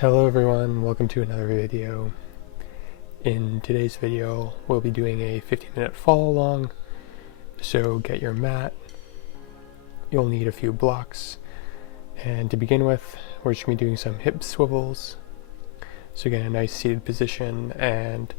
Hello everyone, welcome to another video. In today's video, we'll be doing a 15-minute follow along. So get your mat, you'll need a few blocks, and to begin with, we're just going to be doing some hip swivels. So get a nice seated position and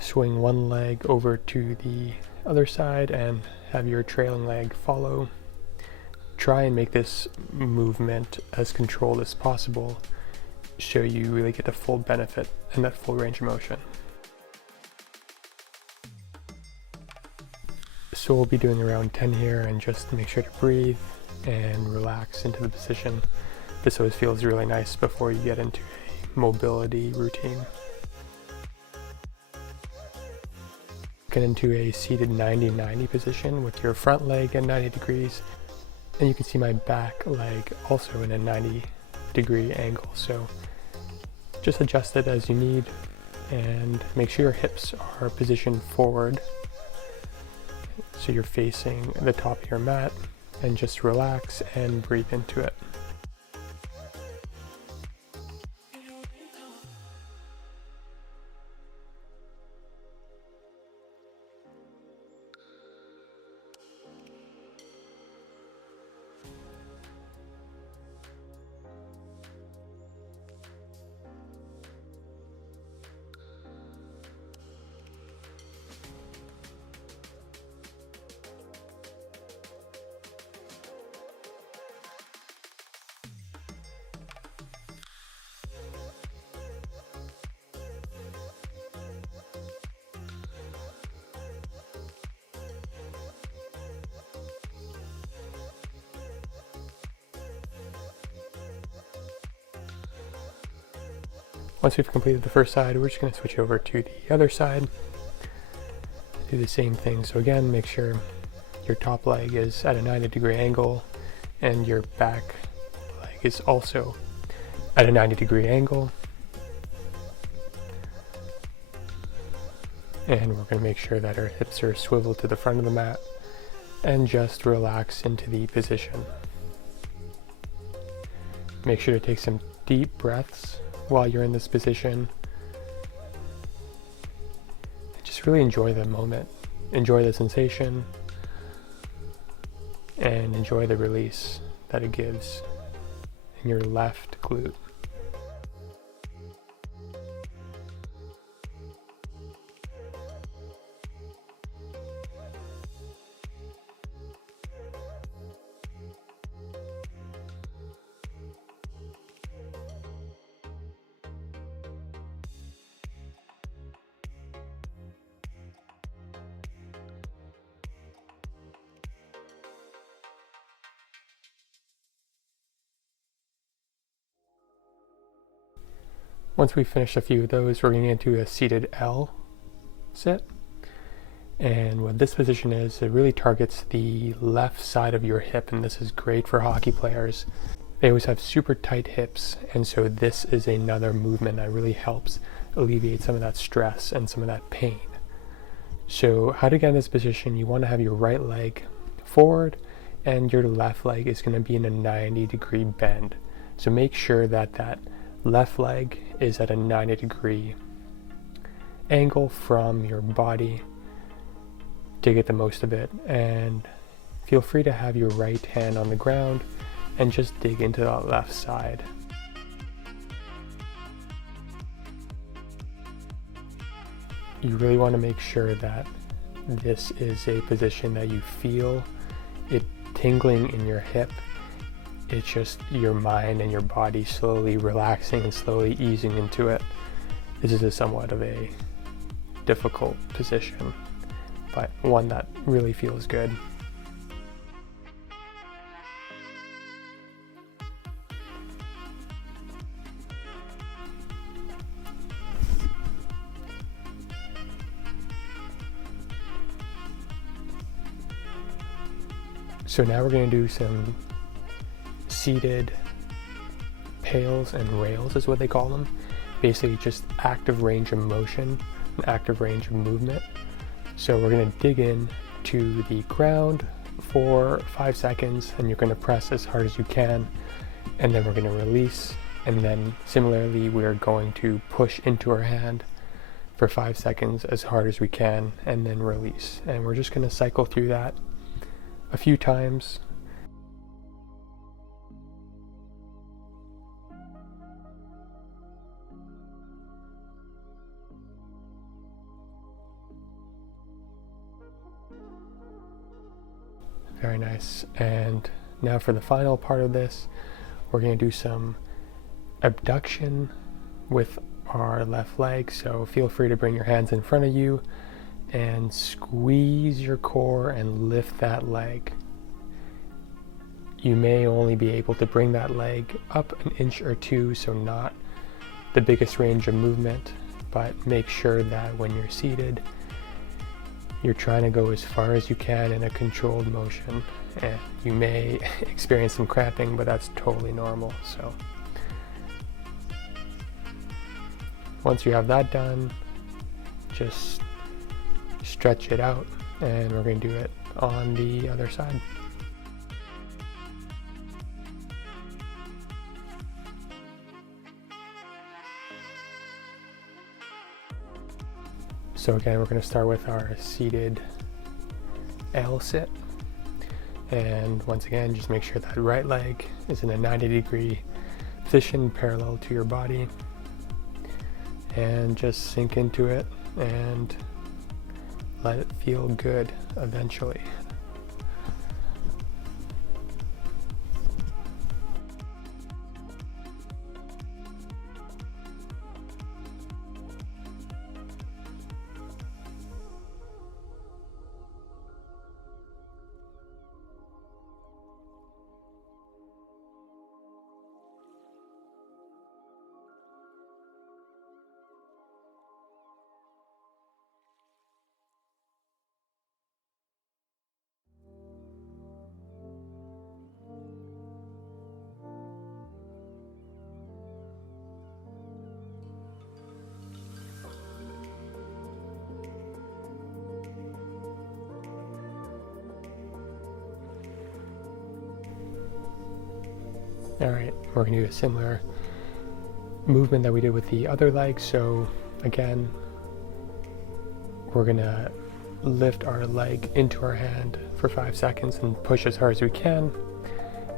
swing one leg over to the other side and have your trailing leg follow. Try and make this movement as controlled as possible so you really get the full benefit and that full range of motion. So we'll be doing around 10 here, and just make sure to breathe and relax into the position. This always feels really nice before you get into a mobility routine. Get into a seated 90-90 position with your front leg at 90 degrees, and you can see my back leg also in a 90-degree angle. So just adjust it as you need and make sure your hips are positioned forward so you're facing the top of your mat, and just relax and breathe into it. Once we've completed the first side, we're just going to switch over to the other side. Do the same thing. So again, make sure your top leg is at a 90-degree angle and your back leg is also at a 90-degree angle. And we're going to make sure that our hips are swiveled to the front of the mat and just relax into the position. Make sure to take some deep breaths while you're in this position. Just really enjoy the moment, enjoy the sensation, and enjoy the release that it gives in your left glute. Once we finish a few of those, we're going to get into a seated L sit. And what this position is, it really targets the left side of your hip, and this is great for hockey players. They always have super tight hips, and so this is another movement that really helps alleviate some of that stress and some of that pain. So how to get in this position, you want to have your right leg forward and your left leg is going to be in a 90-degree bend. So make sure that that left leg is at a 90-degree angle from your body to get the most of it, and feel free to have your right hand on the ground and just dig into that left side. You really want to make sure that this is a position that you feel it tingling in your hip. It's just your mind and your body slowly relaxing and slowly easing into it. This is somewhat of a difficult position, but one that really feels good. So now we're going to do some seated pails and rails is what they call them. Basically just active range of motion, an active range of movement. So we're going to dig in to the ground for 5 seconds, and you're going to press as hard as you can, and then we're going to release And then similarly, we're going to push into our hand for 5 seconds as hard as we can, and then release. And we're just going to cycle through that a few times. Very nice. And now for the final part of this, we're going to do some abduction with our left leg. So feel free to bring your hands in front of you and squeeze your core and lift that leg. You may only be able to bring that leg up an inch or two, so not the biggest range of movement, but make sure that when you're seated, you're trying to go as far as you can in a controlled motion. And you may experience some cramping, but that's totally normal. So once you have that done, just stretch it out, and we're going to do it on the other side. So again, we're going to start with our seated L sit. And once again, just make sure that right leg is in a 90-degree position parallel to your body. And just sink into it and let it feel good eventually. Alright, we're going to do a similar movement that we did with the other leg. So again, we're going to lift our leg into our hand for 5 seconds and push as hard as we can,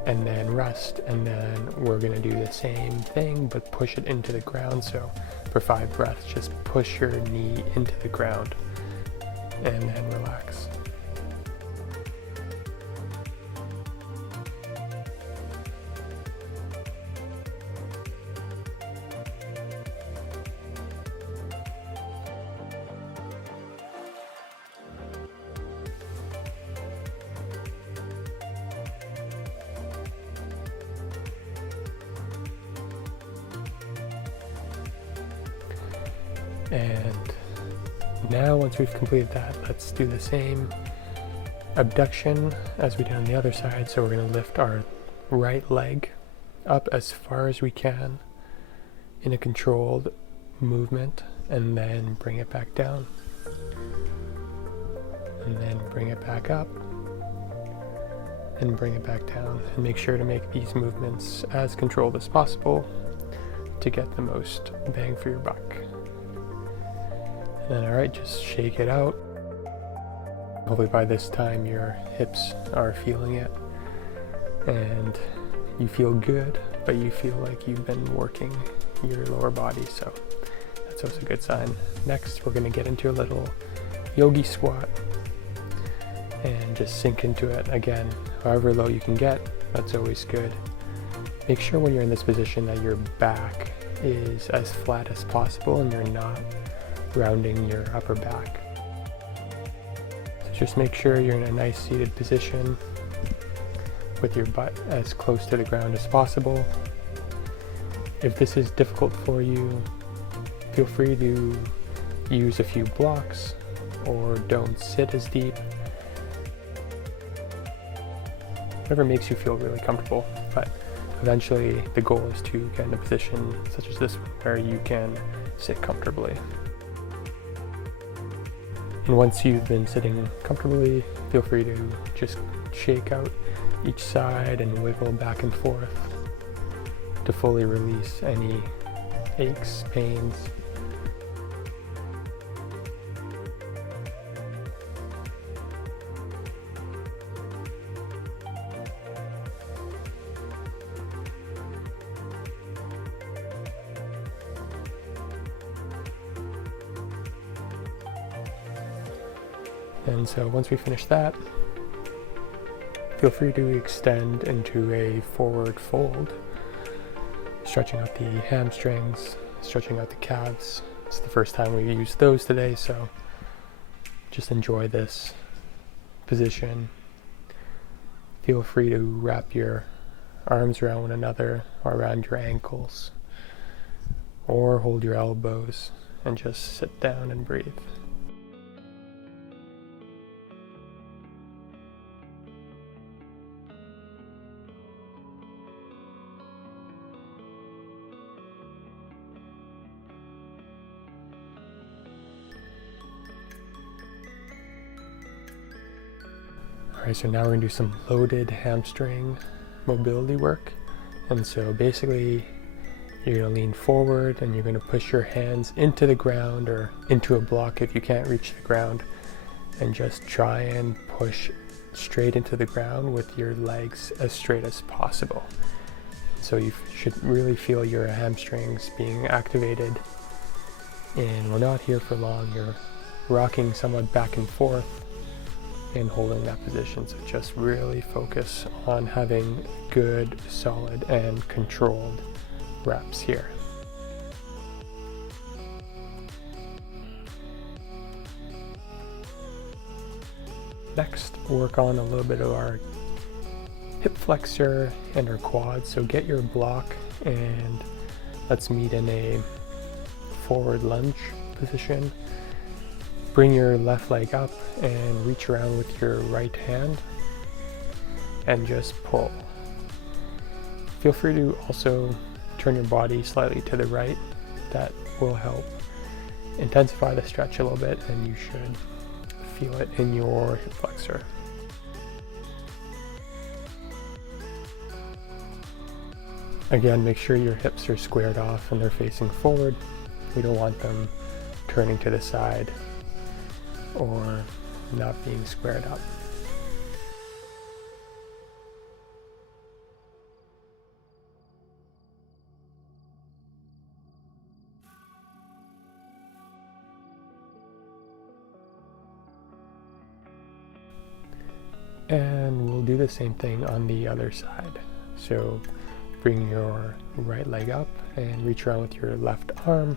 and then rest, and then we're going to do the same thing but push it into the ground. So for 5 breaths, just push your knee into the ground and then relax. And now once we've completed that, let's do the same abduction as we did on the other side. So we're going to lift our right leg up as far as we can in a controlled movement, and then bring it back down, and then bring it back up, and bring it back down. And make sure to make these movements as controlled as possible to get the most bang for your buck. And alright, just shake it out. Hopefully by this time your hips are feeling it and you feel good, but you feel like you've been working your lower body, so that's always a good sign. Next, we're going to get into a little yogi squat and just sink into it. Again, however low you can get, that's always good. Make sure when you're in this position that your back is as flat as possible and you're not rounding your upper back. So just make sure you're in a nice seated position with your butt as close to the ground as possible. If this is difficult for you, feel free to use a few blocks or don't sit as deep. Whatever makes you feel really comfortable, but eventually the goal is to get in a position such as this one where you can sit comfortably. And once you've been sitting comfortably, feel free to just shake out each side and wiggle back and forth to fully release any aches, pains. And so once we finish that, feel free to extend into a forward fold, stretching out the hamstrings, stretching out the calves. It's the first time we've used those today, so just enjoy this position. Feel free to wrap your arms around one another or around your ankles, or hold your elbows and just sit down and breathe. Alright, so now we're going to do some loaded hamstring mobility work. And so basically you're going to lean forward and you're going to push your hands into the ground or into a block if you can't reach the ground, and just try and push straight into the ground with your legs as straight as possible. So you should really feel your hamstrings being activated, and we're not here for long. You're rocking somewhat back and forth and holding that position, so just really focus on having good, solid, and controlled reps here. Next, work on a little bit of our hip flexor and our quads. So get your block and let's meet in a forward lunge position. Bring your left leg up and reach around with your right hand and just pull. Feel free to also turn your body slightly to the right. That will help intensify the stretch a little bit, and you should feel it in your hip flexor. Again, make sure your hips are squared off and they're facing forward. We don't want them turning to the side or not being squared up. And we'll do the same thing on the other side. So bring your right leg up and reach around with your left arm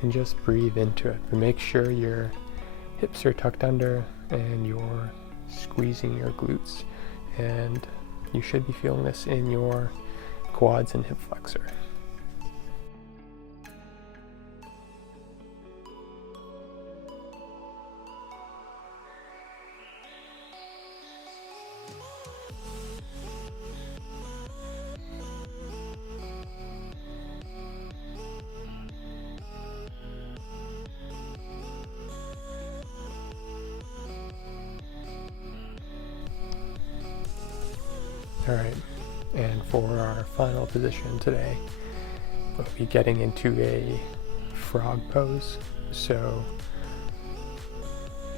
and just breathe into it. But make sure your hips are tucked under and you're squeezing your glutes. And you should be feeling this in your quads and hip flexor. All right, and for our final position today, we'll be getting into a frog pose. So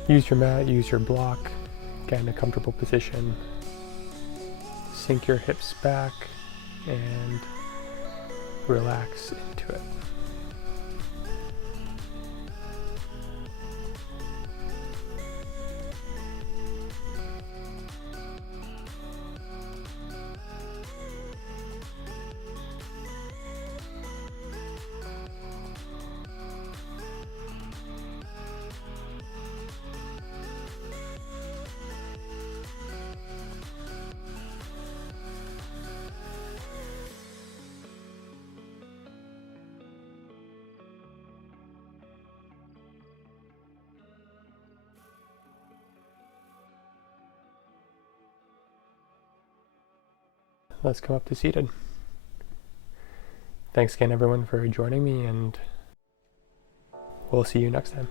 use your mat, use your block, get in a comfortable position, sink your hips back, and relax into it. Let's come up to seated. Thanks again, everyone, for joining me, and we'll see you next time.